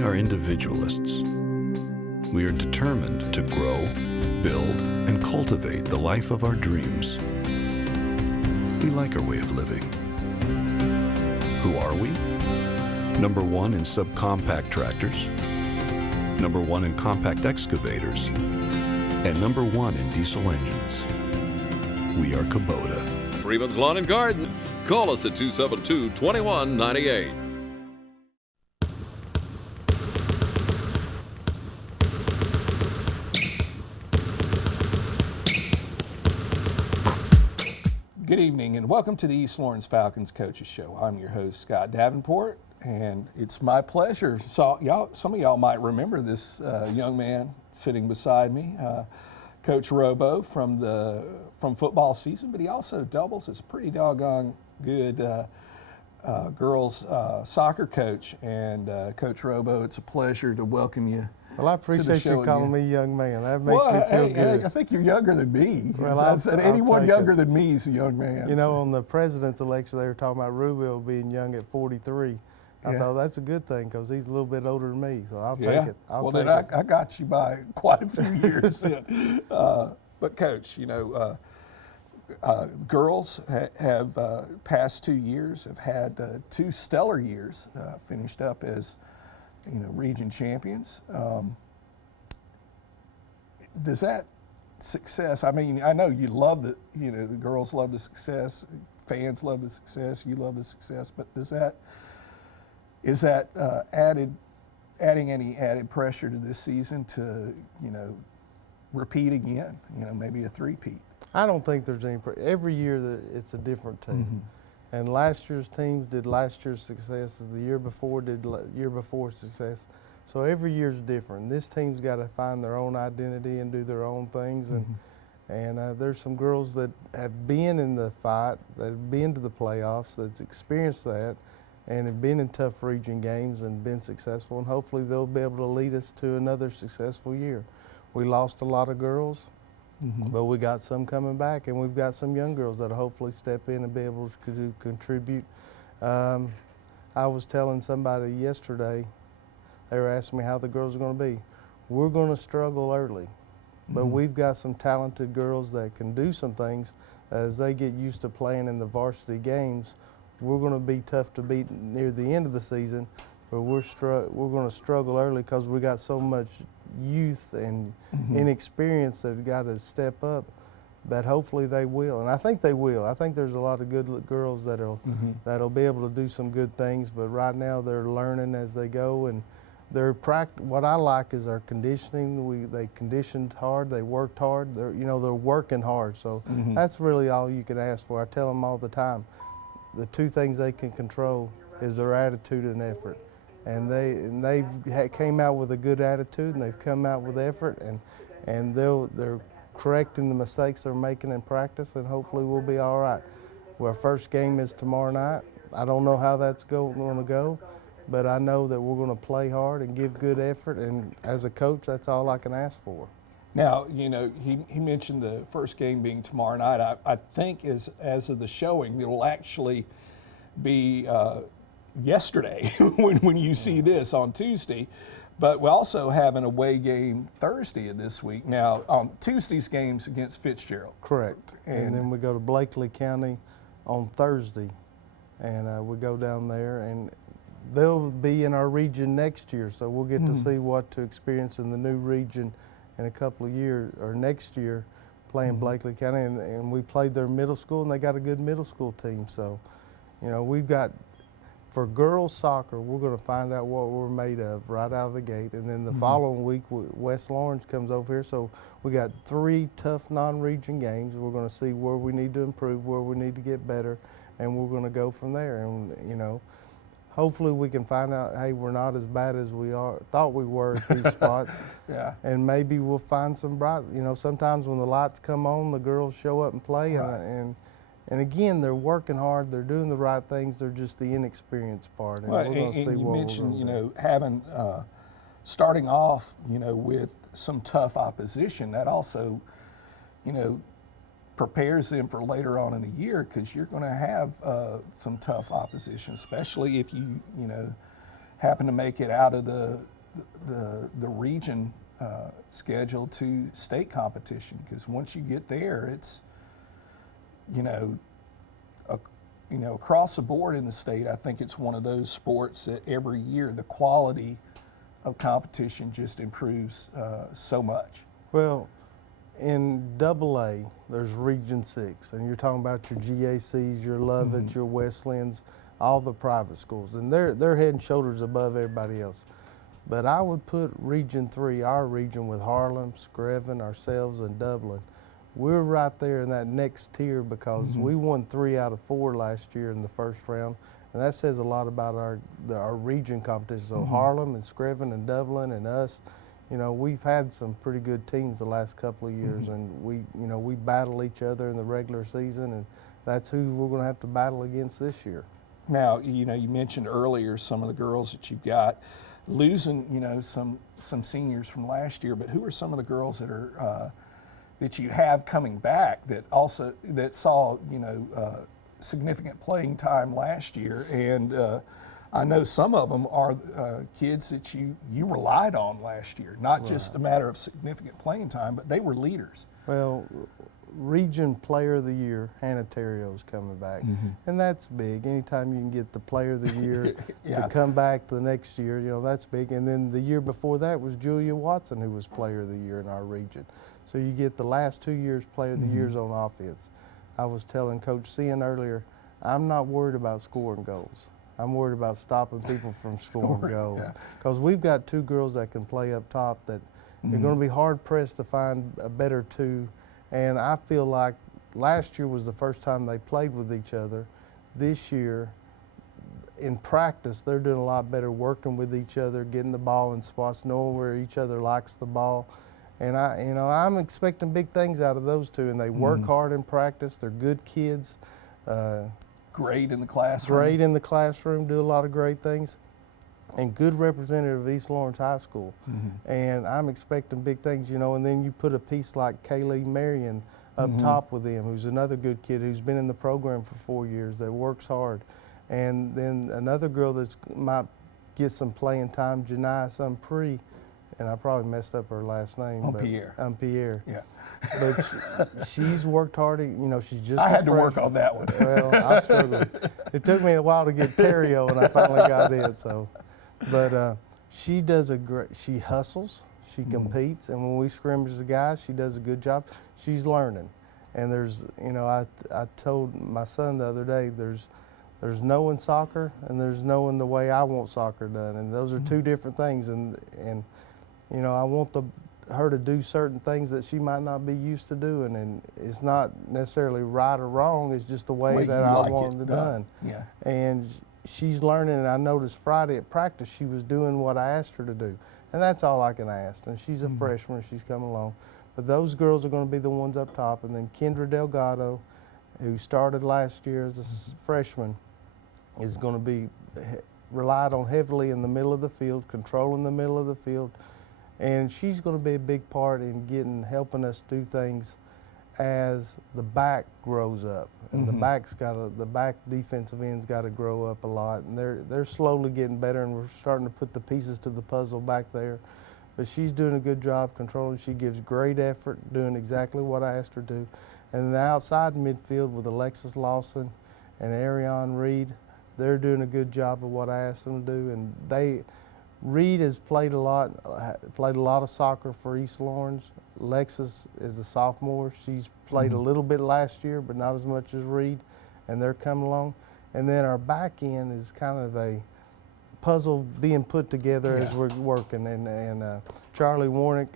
We are individualists. We are determined to grow, build, and cultivate the life of our dreams. We like our way of living. Who are we? Number 1 in subcompact tractors, number 1 in compact excavators, and number 1 in diesel engines. We are Kubota. Freeman's Lawn and Garden. Call us at 272-2198. Good evening and welcome to the East Lawrence Falcons Coaches Show. I'm your host, Scott Davenport, and it's my pleasure. So some of y'all might remember this young man sitting beside me, Coach Robo from football season, but he also doubles as a pretty doggone good girls soccer coach. And Coach Robo, it's a pleasure to welcome you. Well, I appreciate you calling me young man. That makes me feel good. Hey, I think you're younger than me. Well, I said anyone younger than me is a young man. You know, on the president's election, they were talking about Rubio being young at 43. I thought that's a good thing because he's a little bit older than me, so I'll take it. I got you by quite a few years. But Coach, you know, girls have past 2 years have had 2 stellar years, finished up as region champions. Does that success? I mean, I know you love the girls love the success, fans love the success, you love the success, but is that adding any added pressure to this season to repeat again? Maybe a three-peat. I don't think there's any. Every year it's a different team. Mm-hmm. And last year's teams did last year's success, the year before did year before success. So every year's different. This team's got to find their own identity and do their own things. And there's some girls that have been in the fight, that have been to the playoffs, that's experienced that, and have been in tough region games and been successful. And hopefully they'll be able to lead us to another successful year. We lost a lot of girls. But we got some coming back, and we've got some young girls that'll hopefully step in and be able to contribute. I was telling somebody yesterday, they were asking me how the girls are going to be. We're going to struggle early, but we've got some talented girls that can do some things. As they get used to playing in the varsity games, we're going to be tough to beat near the end of the season, but we're going to struggle early because we got so much youth and inexperience that got to step up, that hopefully they will, and I think they will. I think there's a lot of good girls that'll be able to do some good things, but right now they're learning as they go, and what I like is their conditioning. They conditioned hard, they worked hard. They're working hard, so that's really all you can ask for. I tell them all the time, the 2 things they can control is their attitude and effort. And they've came out with a good attitude, and they've come out with effort, and they're correcting the mistakes they're making in practice, and hopefully we'll be all right. Our first game is tomorrow night. I don't know how that's going to go, but I know that we're going to play hard and give good effort, and as a coach, that's all I can ask for. Now, he mentioned the first game being tomorrow night. I think as of the showing, it'll actually be yesterday when you see this on Tuesday, but we also have an away game Thursday of this week. Now, on Tuesday's games against Fitzgerald. Correct. And then we go to Blakely County on Thursday, and we go down there, and they'll be in our region next year, so we'll get to see what to experience in the new region in a couple of years, or next year, playing Blakely County. And we played their middle school, and they got a good middle school team. So, we've got, for girls soccer, we're going to find out what we're made of right out of the gate. And then the following week, West Lawrence comes over here. So we got 3 tough non-region games. We're going to see where we need to improve, where we need to get better, and we're going to go from there. And, hopefully we can find out, hey, we're not as bad as we thought we were at these spots. Yeah. And maybe we'll find some bright, sometimes when the lights come on, the girls show up and play. Right. And again, they're working hard. They're doing the right things. They're just the inexperienced part. And well, we're going to see what you mentioned, we're going to do. having starting off, with some tough opposition. That also, prepares them for later on in the year, because you're going to have some tough opposition, especially if you happen to make it out of the region schedule to state competition, because once you get there, it's across the board in the state. I think it's one of those sports that every year the quality of competition just improves so much. Well, in AA, there's Region 6, and you're talking about your GACs, your Lovetts, your Wesleyans, all the private schools, and they're head and shoulders above everybody else. But I would put Region 3, our region, with Harlem, Screven, ourselves, and Dublin. We're right there in that next tier because we won 3 out of 4 last year in the first round, and that says a lot about our region competition. So Harlem and Screven and Dublin and us, we've had some pretty good teams the last couple of years, and we battle each other in the regular season, and that's who we're going to have to battle against this year. Now, you mentioned earlier some of the girls that you've got. Losing, some seniors from last year, but who are some of the girls that are that you have coming back that saw significant playing time last year? And I know some of them are kids that you relied on last year, not just a matter of significant playing time, but they were leaders. Well, Region Player of the Year, Hannah Terrio's coming back, and that's big. Anytime you can get the Player of the Year to come back the next year, that's big. And then the year before that was Julia Watson, who was Player of the Year in our region. So you get the last 2 years Player of the Years on offense. I was telling Coach Cian earlier, I'm not worried about scoring goals. I'm worried about stopping people from scoring goals, because we've got 2 girls that can play up top that you're going to be hard pressed to find a better 2. And I feel like last year was the first time they played with each other. This year, in practice, they're doing a lot better working with each other, getting the ball in spots, knowing where each other likes the ball. And I'm expecting big things out of those 2. And they work hard in practice. They're good kids. Great in the classroom. Great in the classroom. Do a lot of great things. And good representative of East Lawrence High School. And I'm expecting big things, and then you put a piece like Kaylee Marion up top with them, who's another good kid who's been in the program for 4 years, that works hard. And then another girl that might get some playing time, Janai Sumpre, and I probably messed up her last name. Pierre. Yeah. But she's worked hard. She's just. I had to work on that one. Well, I struggled. It took me a while to get Terrio, and I finally got it. So. But she does she hustles, she competes, and when we scrimmage the guys, she does a good job. She's learning. And there's, I told my son the other day, there's knowing soccer and there's knowing the way I want soccer done. And those are 2 different things. And I want her to do certain things that she might not be used to doing. And it's not necessarily right or wrong, it's just the way that I want it done. Yeah. And she's learning, and I noticed Friday at practice she was doing what I asked her to do. And that's all I can ask. And she's a freshman, she's coming along. But those girls are going to be the ones up top. And then Kendra Delgado, who started last year as a freshman, is going to be relied on heavily in the middle of the field, controlling the middle of the field. And she's going to be a big part in helping us do things as the back grows up, and the back defensive end's got to grow up a lot, and they're slowly getting better, and we're starting to put the pieces to the puzzle back there. But she's doing a good job controlling. She gives great effort, doing exactly what I asked her to. And the outside midfield with Alexis Lawson and Ariane Reed, they're doing a good job of what I asked them to do. And Reed has played a lot of soccer for East Lawrence. Alexis is a sophomore. She's played a little bit last year, but not as much as Reed, and they're coming along. And then our back end is kind of a puzzle being put together as we're working. And Charlie Warnick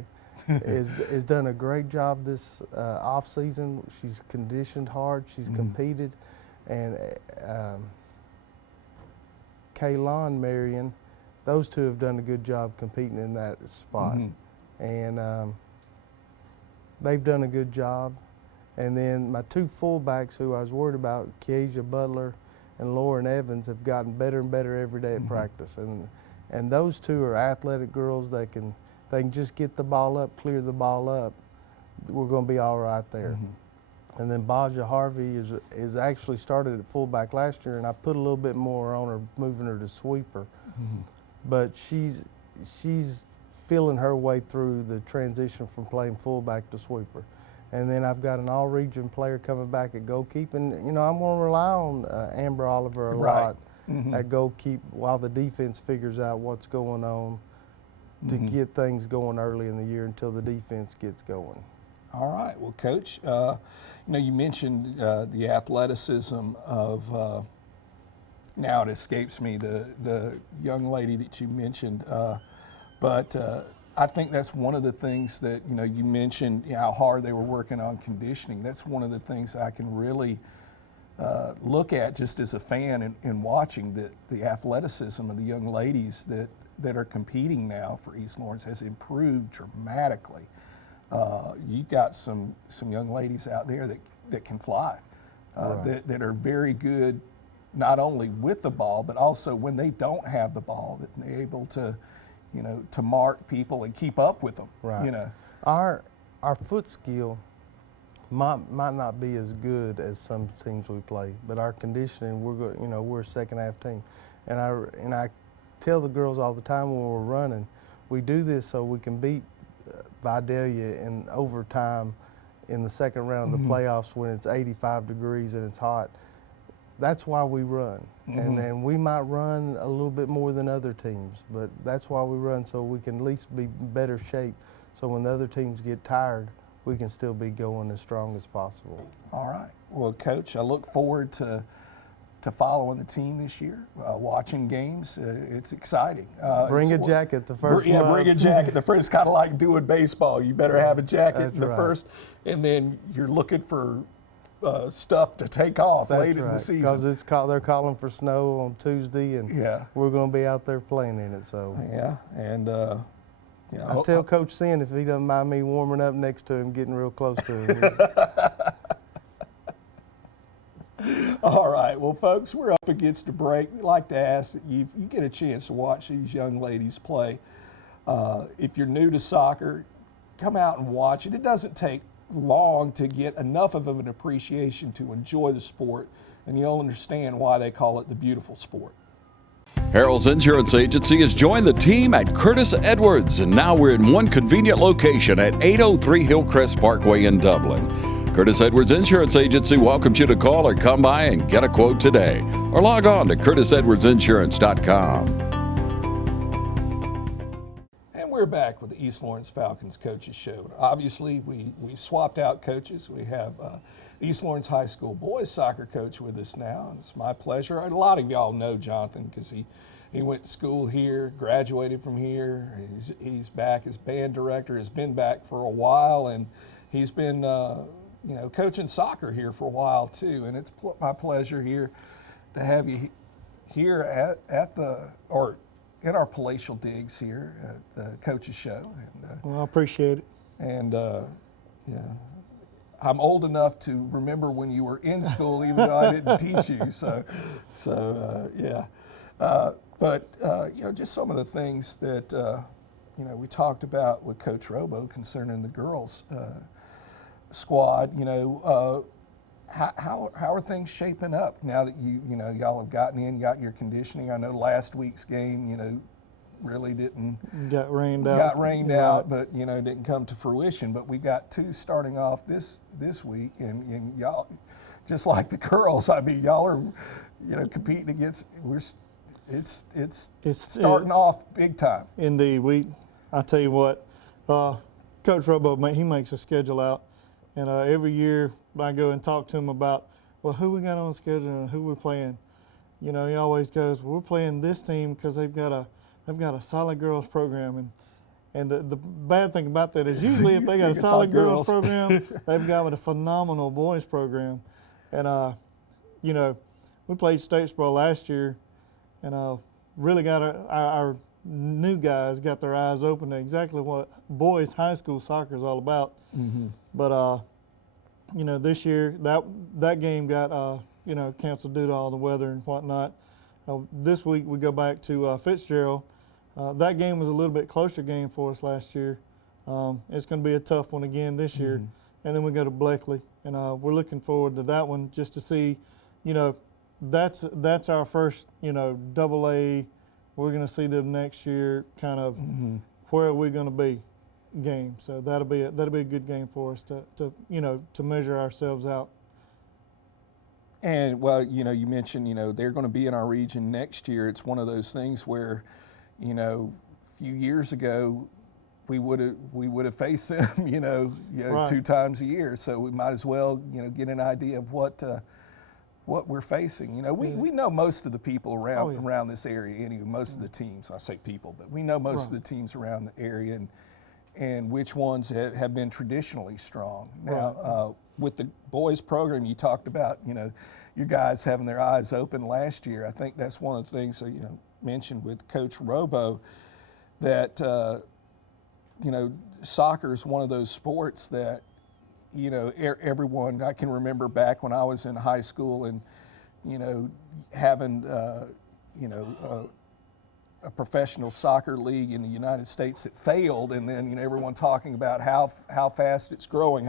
has done a great job this off season. She's conditioned hard. She's competed, and Kaylon Marion, those 2 have done a good job competing in that spot, and they've done a good job. And then my 2 fullbacks, who I was worried about, Keisha Butler and Lauren Evans, have gotten better and better every day at practice. And those 2 are athletic girls. They can just get the ball up, clear the ball up. We're going to be all right there. And then Baja Harvey is actually started at fullback last year, and I put a little bit more on her, moving her to sweeper. but she's feeling her way through the transition from playing fullback to sweeper. And then I've got an all-region player coming back at goalkeeping. I'm going to rely on Amber Oliver a lot at goalkeep while the defense figures out what's going on to get things going early in the year until the defense gets going. All right. Well, Coach, you mentioned the athleticism of, now it escapes me, the young lady that you mentioned, but I think that's one of the things that, you mentioned how hard they were working on conditioning. That's one of the things I can really look at just as a fan and watching the athleticism of the young ladies that are competing now for East Lawrence has improved dramatically. You've got some young ladies out there that can fly, that are very good not only with the ball, but also when they don't have the ball, that they're able to to mark people and keep up with them. Right. Our foot skill might not be as good as some teams we play, but our conditioning, we're a second half team, and I tell the girls all the time when we're running, we do this so we can beat Vidalia in overtime in the second round of the playoffs when it's 85 degrees and it's hot. That's why we run. And we might run a little bit more than other teams, but that's why we run, so we can at least be in better shape. So when the other teams get tired, we can still be going as strong as possible. All right. Well, Coach, I look forward to following the team this year, watching games. It's exciting. Bring a jacket the first Yeah, bring a jacket. The first, it's kind of like doing baseball. You better have a jacket in the first, and then you're looking for stuff to take off late in the season. Because they're calling for snow on Tuesday, and we're going to be out there playing in it. So and I tell Coach Sin if he doesn't mind me warming up next to him, getting real close to him. All right, well, folks, we're up against a break. We'd like to ask that you get a chance to watch these young ladies play. If you're new to soccer, come out and watch it. It doesn't take long to get enough of an appreciation to enjoy the sport, and you'll understand why they call it the beautiful sport. Harold's Insurance Agency has joined the team at Curtis Edwards, and now we're in one convenient location at 803 Hillcrest Parkway in Dublin. Curtis Edwards Insurance Agency welcomes you to call or come by and get a quote today, or log on to curtisedwardsinsurance.com. And we're back with the East Lawrence Falcons Coaches Show. Obviously, we swapped out coaches. We have East Lawrence High School boys soccer coach with us now, and it's my pleasure. A lot of y'all know Jonathan because he went to school here, graduated from here. He's back as band director, has been back for a while, and he's been coaching soccer here for a while too. And it's my pleasure here to have you here in our palatial digs here at the Coaches Show. And, well, I appreciate it. And I'm old enough to remember when you were in school, even though I didn't teach you. Just some of the things that we talked about with Coach Robo concerning the girls squad. How are things shaping up now that y'all have gotten in, got your conditioning? I know last week's game, really got rained out, but didn't come to fruition. But we got two starting off this week, and y'all, just like the girls, I mean, y'all are competing against. It's starting off big time. Indeed, I tell you what, Coach Robo, he makes a schedule out, and every year I go and talk to him about, well, who we got on the schedule and who we're playing. He always goes, well, we're playing this team because they've got a solid girls program, and the bad thing about that is usually if they got a solid girls program, they've got a phenomenal boys program. And we played Statesboro last year, and really got our new guys got their eyes open to exactly what boys high school soccer is all about. Mm-hmm. But this year that game got canceled due to all the weather and whatnot. This week we go back to Fitzgerald. That game was a little bit closer game for us last year. It's going to be a tough one again this year. And then we go to Bleckley, and we're looking forward to that one just to see, that's our first, AA we're going to see them next year kind of where are we going to be game. So that'll be a good game for us to measure ourselves out. And well, you mentioned, they're going to be in our region next year. It's one of those things where, a few years ago, we would have faced them, Right. 2 times a year. So we might as well, get an idea of what we're facing. We know most of the people around this area. Anyway, most of the teams. I say people, but we know most of the teams around the area, and which ones have been traditionally strong. Now, with the boys program, you talked about, your guys having their eyes open last year. I think that's one of the things that, mentioned with Coach Robo, that, soccer is one of those sports that, everyone, I can remember back when I was in high school and, having, a professional soccer league in the United States that failed, and then, everyone talking about how fast it's growing,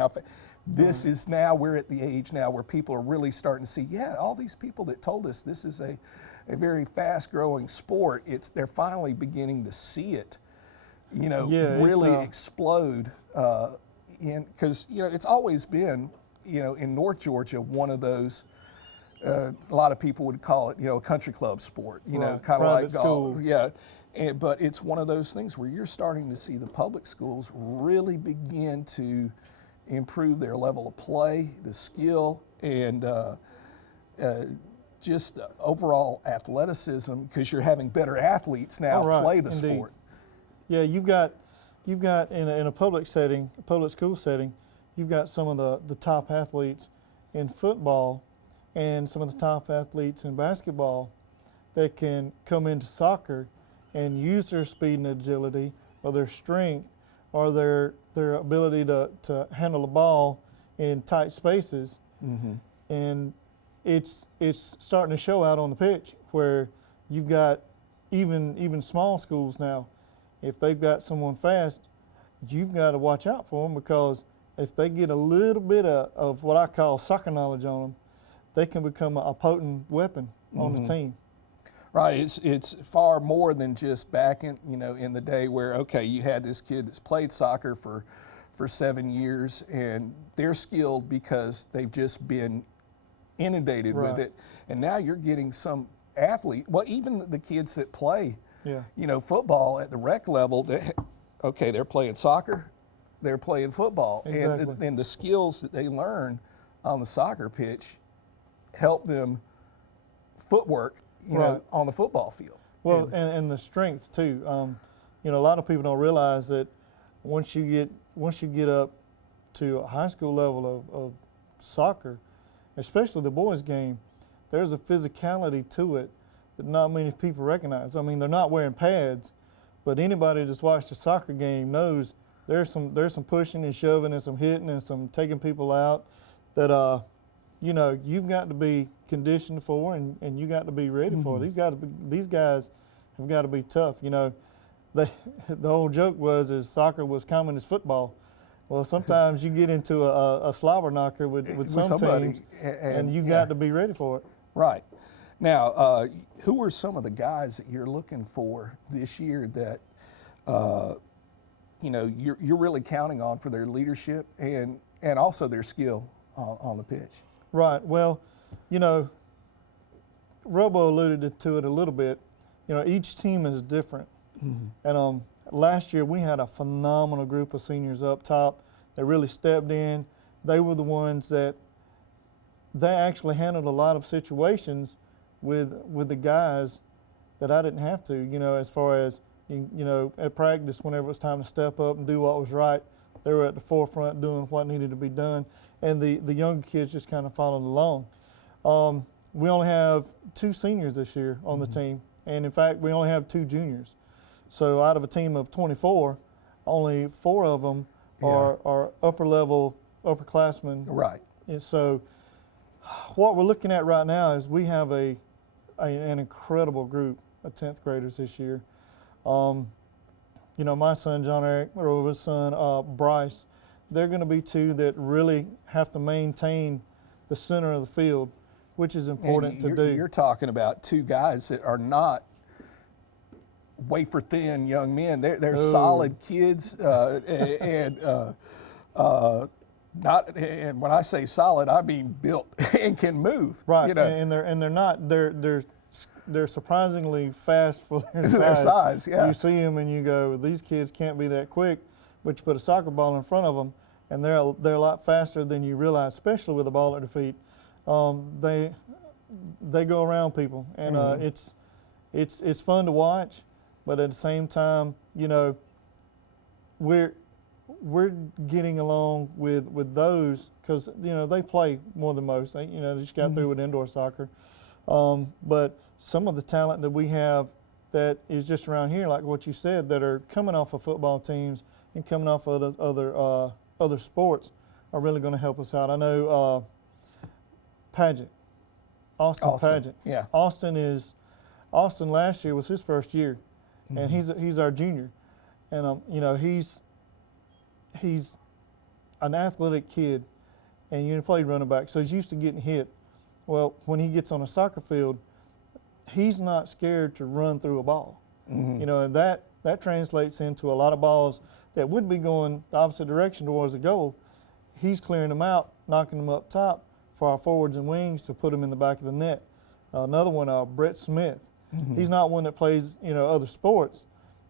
This is now, we're at the age now where people are really starting to see, all these people that told us this is a very fast-growing sport, they're finally beginning to see it, really explode. Because, it's always been, in North Georgia, one of those, a lot of people would call it, a country club sport, kind of like golf. Yeah. But it's one of those things where you're starting to see the public schools really begin to improve their level of play, the skill, and just overall athleticism, because you're having better athletes now play the sport. Yeah, you've got in a public setting, a public school setting, you've got some of the top athletes in football and some of the top athletes in basketball that can come into soccer and use their speed and agility or their strength or their ability to handle the ball in tight spaces. And it's starting to show out on the pitch, where you've got even small schools now, if they've got someone fast, you've got to watch out for them, because if they get a little bit of what I call soccer knowledge on them, they can become a potent weapon on the team. Right, it's far more than just back in the day where, you had this kid that's played soccer for 7 years, and they're skilled because they've just been inundated with it. And now you're getting some athlete, even the kids that play, football at the rec level, they're playing soccer, they're playing football. Exactly. And the skills that they learn on the soccer pitch help them footwork, on the football field. Well, and the strength too. A lot of people don't realize that once you get up to a high school level of soccer, especially the boys' game, there's a physicality to it that not many people recognize. I mean, they're not wearing pads, but anybody that's watched a soccer game knows there's some pushing and shoving and some hitting and some taking people out that you've got to be conditioned for, and you got to be ready for. These guys have got to be tough. The whole joke is soccer was common as football. Well, sometimes you get into a slobber knocker with some teams, and you got to be ready for it. Right. Now, who are some of the guys that you're looking for this year that you're really counting on for their leadership and also their skill on the pitch? Right. Well, Robo alluded to it a little bit. Each team is different. And last year we had a phenomenal group of seniors up top that really stepped in. They were the ones that they actually handled a lot of situations with the guys that I didn't have to, as far as, at practice, whenever it was time to step up and do what was right, they were at the forefront doing what needed to be done. And the younger kids just kind of followed along. We only have 2 seniors this year on the team. And in fact, we only have 2 juniors. So out of a team of 24, only 4 of them are upperclassmen. Right. And so what we're looking at right now is we have an incredible group of 10th graders this year. My son, John Eric, or his son, Bryce, they're going to be 2 that really have to maintain the center of the field, which is important to do. You're talking about 2 guys that are not wafer thin young men. They're No. solid kids, not. And when I say solid, I mean built and can move. Right, You know, and they're not they're surprisingly fast for their size. their size. Yeah. You see them and you go, these kids can't be that quick, but you put a soccer ball in front of them, and they're a lot faster than you realize, especially with a ball at their feet. They go around people, and it's fun to watch, but at the same time, you know, we're getting along with those because, you know, they play more than most. They just got through with indoor soccer. But some of the talent that we have that is just around here, like what you said, that are coming off of football teams and coming off of other sports, are really going to help us out. I know Pageant, Austin Pageant. Yeah. Austin last year was his first year, and he's our junior, and you know, he's an athletic kid, and you played running back, so he's used to getting hit. Well, when he gets on a soccer field, he's not scared to run through a ball. You know, and that translates into a lot of balls that would be going the opposite direction towards the goal. He's clearing them out, knocking them up top for our forwards and wings to put them in the back of the net. Another one, Brett Smith. He's not one that plays, you know, other sports,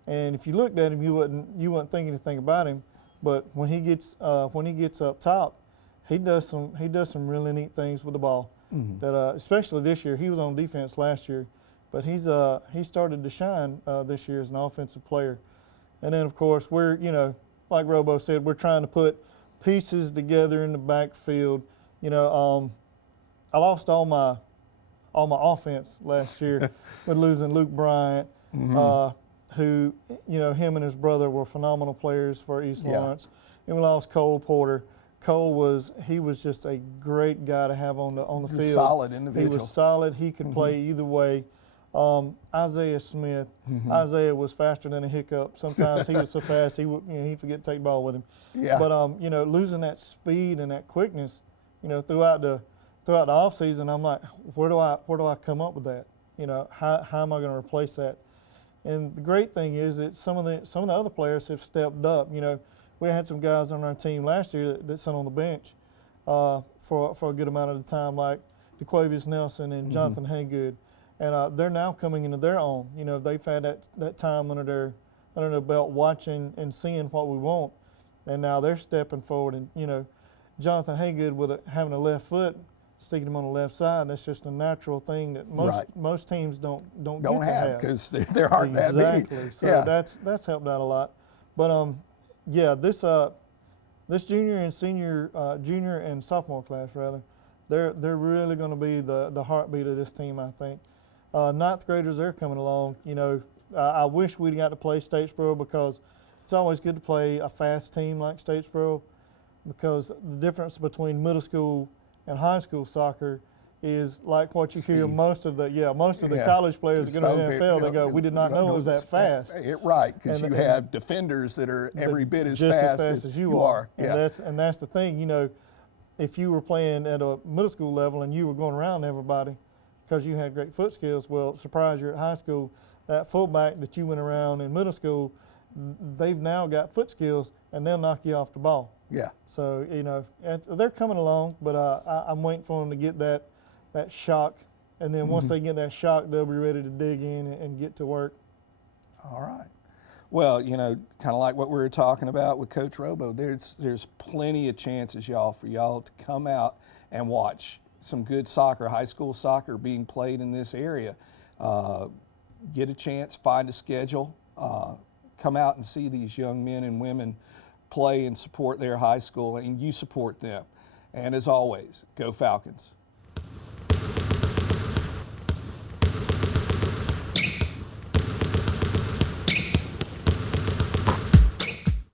and if you looked at him, you wouldn't think anything about him. But when he gets up top, he does some really neat things with the ball. That especially this year, he was on defense last year, but he started to shine this year as an offensive player. And then of course we're, you know, like Robo said, we're trying to put pieces together in the backfield. You know, I lost all my offense last year with losing Luke Bryant, who, you know, him and his brother were phenomenal players for East Lawrence, and we lost Cole Porter. Cole was just a great guy to have on the field. Solid individual. He was solid. He could play either way. Isaiah Smith. Isaiah was faster than a hiccup. Sometimes he was so fast he'd forget to take the ball with him. Yeah. But you know, losing that speed and that quickness, you know, throughout the off season, I'm like, where do I come up with that? You know, how am I going to replace that? And the great thing is that some of the other players have stepped up. You know, we had some guys on our team last year that sat on the bench for a good amount of the time, like DeQuavius Nelson and Jonathan Haygood, and they're now coming into their own. You know, they've had that time under their belt, watching and seeing what we want, and now they're stepping forward. And you know, Jonathan Haygood with having a left foot, sticking him on the left side, that's just a natural thing that most teams don't get to have because there aren't that many. Exactly. So that's helped out a lot. But yeah, this junior and sophomore class rather, they're really going to be the heartbeat of this team, I think. Ninth graders, they're coming along. You know, I wish we'd got to play Statesboro, because it's always good to play a fast team like Statesboro, because the difference between middle school and high school soccer is like what you hear most of the college players that go to the NFL, they go, we did not know it was that fast. Right, because you have defenders that are every bit as fast as you are. And that's the thing, you know, if you were playing at a middle school level and you were going around everybody because you had great foot skills, well, surprise, you're at high school, that fullback that you went around in middle school, they've now got foot skills and they'll knock you off the ball. Yeah. So, you know, they're coming along, but I'm waiting for them to get that shock, and then once they get that shock, they'll be ready to dig in and get to work. All right. Well, you know, kind of like what we were talking about with Coach Robo, there's plenty of chances, for y'all to come out and watch some good soccer, high school soccer being played in this area. Get a chance, find a schedule, come out and see these young men and women play and support their high school, and you support them. And as always, go Falcons.